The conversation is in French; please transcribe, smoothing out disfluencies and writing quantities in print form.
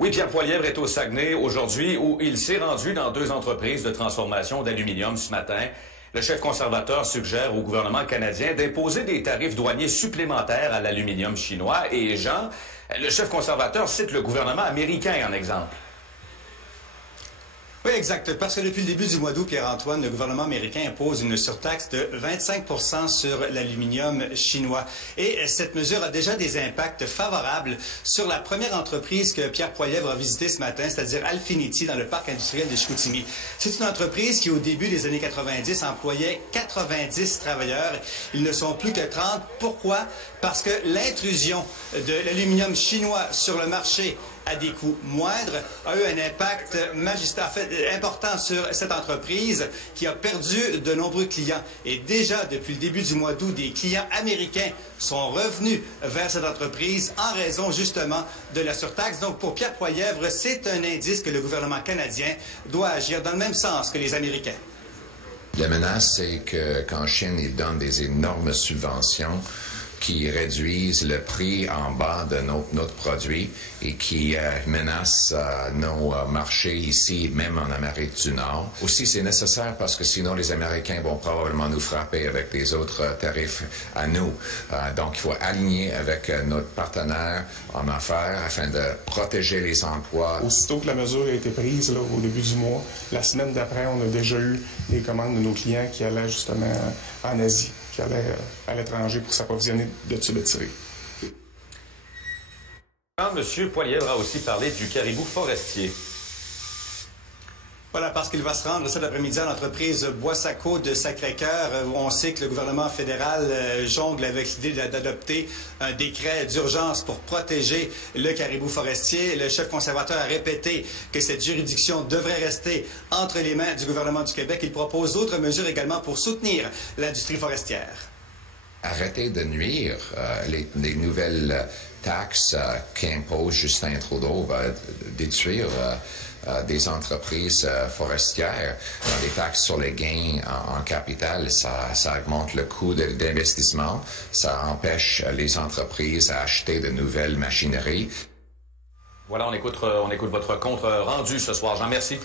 Oui, Pierre Poilievre est au Saguenay aujourd'hui où il s'est rendu dans 2 entreprises de transformation d'aluminium ce matin. Le chef conservateur suggère au gouvernement canadien d'imposer des tarifs douaniers supplémentaires à l'aluminium chinois. Et Jean, le chef conservateur cite le gouvernement américain en exemple. Oui, exact. Parce que depuis le début du mois d'août, Pierre-Antoine, le gouvernement américain impose une surtaxe de 25 % sur l'aluminium chinois. Et cette mesure a déjà des impacts favorables sur la première entreprise que Pierre Poilievre a visitée ce matin, c'est-à-dire Alfinity, dans le parc industriel de Chicoutimi. C'est une entreprise qui, au début des années 90, employait 90 travailleurs. Ils ne sont plus que 30. Pourquoi? Parce que l'intrusion de l'aluminium chinois sur le marché à des coûts moindres, a eu un impact important sur cette entreprise qui a perdu de nombreux clients. Et déjà, depuis le début du mois d'août, des clients américains sont revenus vers cette entreprise en raison justement de la surtaxe. Donc, pour Pierre Poilievre, c'est un indice que le gouvernement canadien doit agir dans le même sens que les Américains. La menace, c'est qu'en Chine, ils donnent des énormes subventions qui réduisent le prix en bas de notre produit et qui menacent nos marchés ici, même en Amérique du Nord. Aussi, c'est nécessaire parce que sinon les Américains vont probablement nous frapper avec des autres tarifs à nous. Donc, il faut aligner avec notre partenaire en affaires afin de protéger les emplois. Aussitôt que la mesure a été prise là, au début du mois, la semaine d'après, on a déjà eu des commandes de nos clients qui allaient justement en Asie, qui allaient à l'étranger pour s'approvisionner de tubes étirés. M. Poilievre a aussi parlé du caribou forestier. Voilà, parce qu'il va se rendre cet après-midi à l'entreprise Boissaco de Sacré-Cœur, où on sait que le gouvernement fédéral jongle avec l'idée d'adopter un décret d'urgence pour protéger le caribou forestier. Le chef conservateur a répété que cette juridiction devrait rester entre les mains du gouvernement du Québec. Il propose d'autres mesures également pour soutenir l'industrie forestière. Arrêtez de nuire. Les nouvelles taxes qu'impose Justin Trudeau va détruire des entreprises forestières. Les taxes sur les gains en capital, ça augmente le coût d'investissement, ça empêche les entreprises à acheter de nouvelles machineries. Voilà, on écoute votre compte rendu ce soir. Jean, merci.